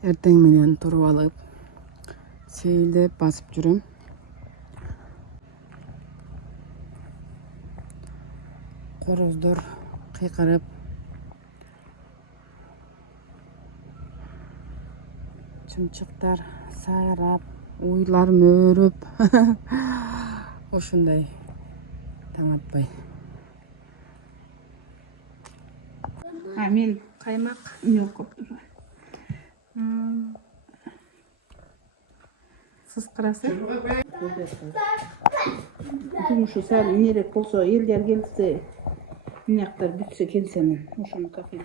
Erteң менен туруп алып, сейилдеп басып жүрөм. Короздор кыйкырып, чымчыктар сайрап, уйлар мөрөп. Ошондой таң атпай. Мен каймак мелкоп тур. Сыскырасы. Жумушу сал энерээк болсо, элдер келсе, мынаяктар бүтсө келсемен, ошону кафеге.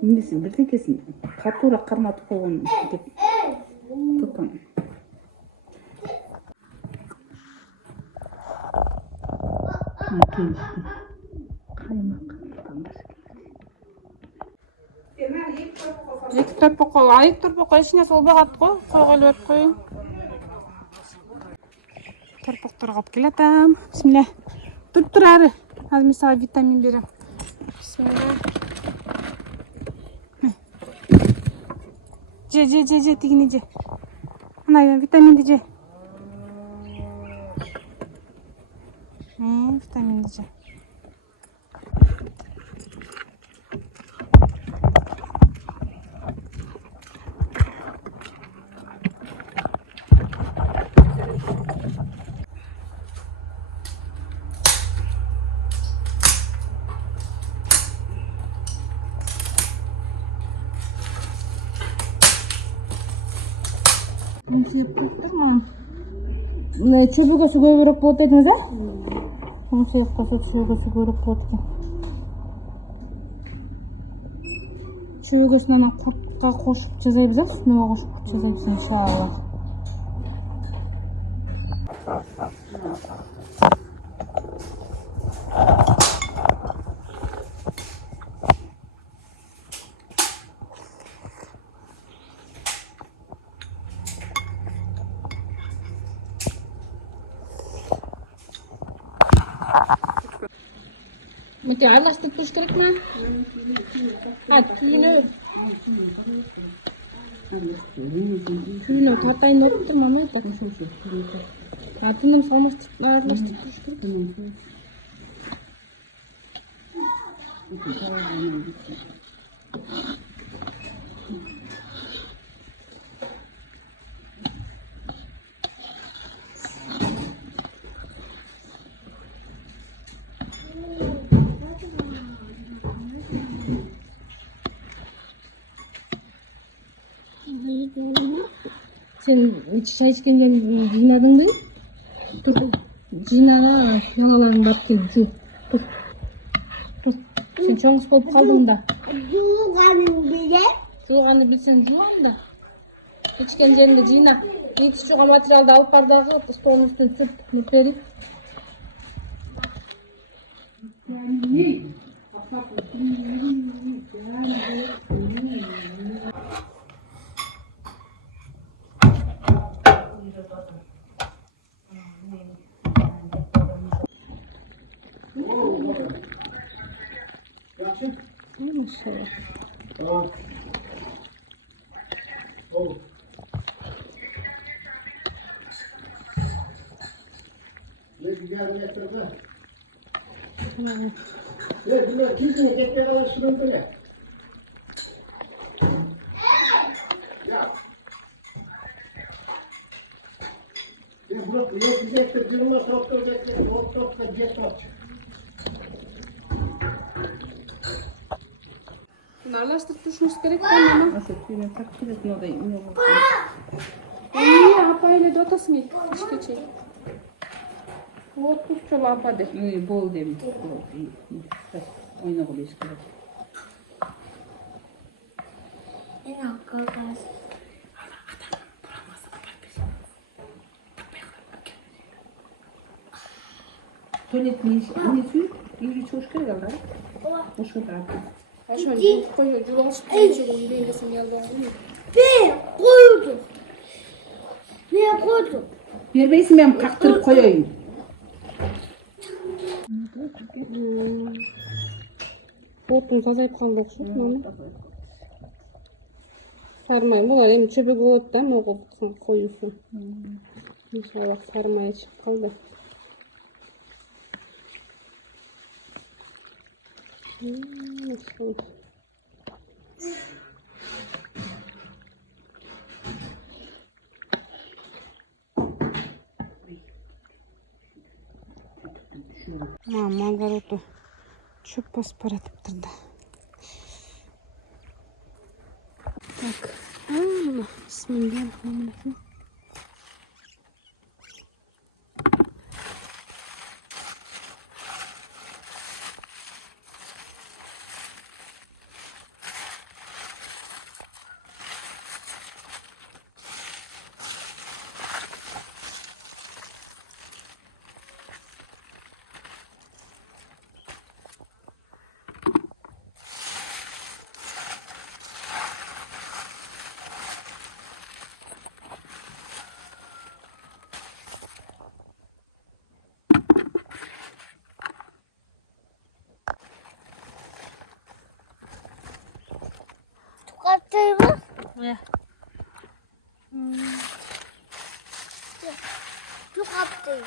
Эмнесин бирдекесин катуураак карматып койгон деп тукам. Эки торпокол, эки торпокол эч нерсе болбой калат го. Койгойло берип коеюн. Торпокторго алып келатам. Бисмилля. Тур ары. Азыр мен сага витамин берем. Бисмилля. Же, тигини же. Ана витаминди же. Витаминди же. Чөбөгөсү көбүрөөк болот дедиңиз, Onu seyip koysa çöğüsü görüp koydu. Çöğüsünden kurtqa koşup жазайбыз, üstüne koşup жазайбыз inşallah. Mete aralashtirib turish kerakmi? Ha, tüyünü tartayın da optur mu ama da. Ha, tüyünü aralashtirib turish kerak. Sen çay içken jinadın mı? Dur. Jinana yalalarını barıp kelip ju. Dur. Dur. Sen çoğunuz bolup kaldın da. Жууганды билсең жуам да. Ичкен жеринде жыйна. Ич жууган материалды алып бар дагы столдун үстүнө сүрт берип. Aralashtirib turishimiz kerak mama. Ошо түйүнө так келет мындай эмне болот. Апа эле деп атасың кичкече. Вот тут чола апа деп. Бол дем. Ойногу беш керек. Tuvalet nesi? Yürü çoğuş kere kaldı. Hoş kadar. Aşağı koyuyor, julaşıp geçiyor, yürüyesin yazar. Ne koydum? Vermeysin ben kaktırıp koyayım. Otun azayıp kaldı okşu. Sarmayı bular hem çöpek ot da mı koyuyorsun. İnşallah sarmaya çıkıp kaldı. İnşallah. Mama garoto çöp pasparatıp durdu. Так. Bismillahirrahmanirrahim. Tukatayı mı? Ya. Tukatayı mı?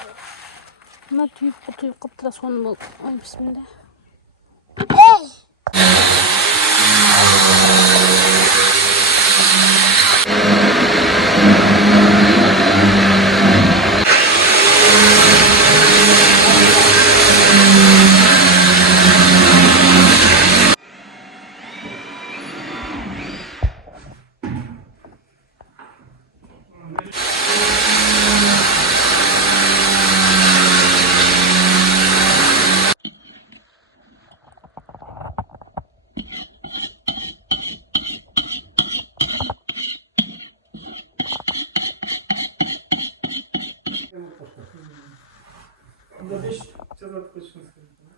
Ma tüyüp kaptıra sonu bol. Ay bismillah. Ey! Bunda 5 ceza tıklaşınız gerekiyor.